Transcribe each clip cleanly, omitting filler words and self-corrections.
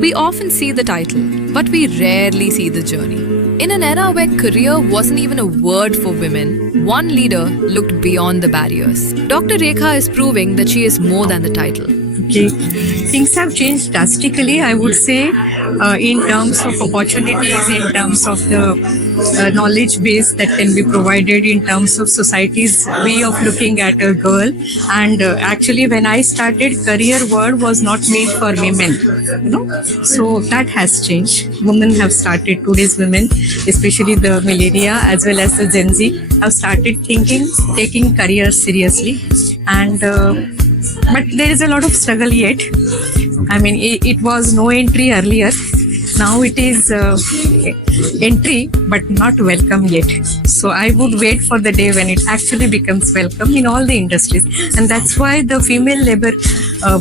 We often see the title, but we rarely see the journey. In an era where career wasn't even a word for women, one leader looked beyond the barriers. Dr. Rekha is proving that she is more than the title. Okay. Things have changed drastically, I would say, in terms of opportunities, in terms of the knowledge base that can be provided, in terms of society's way of looking at a girl. And actually, when I started, career word was not made for women. So that has changed. Women have started, today's women, especially the millennia as well as the Gen Z, have started thinking, taking career seriously. And but there is a lot of struggle yet. I mean, it was no entry earlier. Now it is entry, but not welcome yet. So I would wait for the day when it actually becomes welcome in all the industries. And that's why the female labor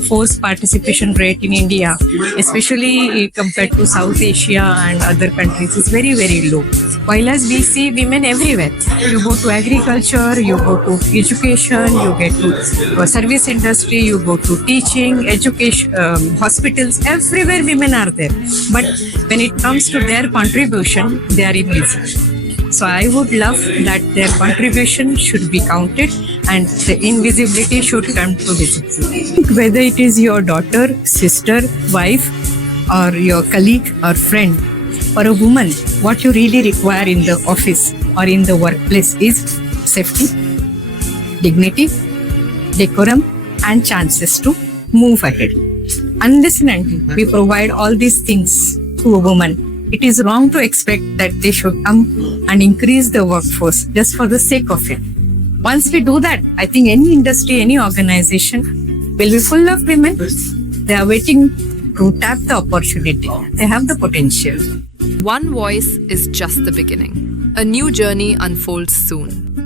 force participation rate in India, especially compared to South Asia and other countries, is very, very low. While as we see women everywhere. You go to agriculture, you go to education, you get to service industry, you go to teaching, education, hospitals, everywhere women are there. But when it comes to their contribution, they are invisible. So I would love that their contribution should be counted and the invisibility should come to visibility. Whether it is your daughter, sister, wife, or your colleague or friend, for a woman, what you really require in the office or in the workplace is safety, dignity, decorum, and chances to move ahead. Unless and until we provide all these things to a woman, it is wrong to expect that they should come and increase the workforce just for the sake of it. Once we do that, I think any industry, any organization will be full of women. They are waiting to tap the opportunity. They have the potential. One voice is just the beginning. A new journey unfolds soon.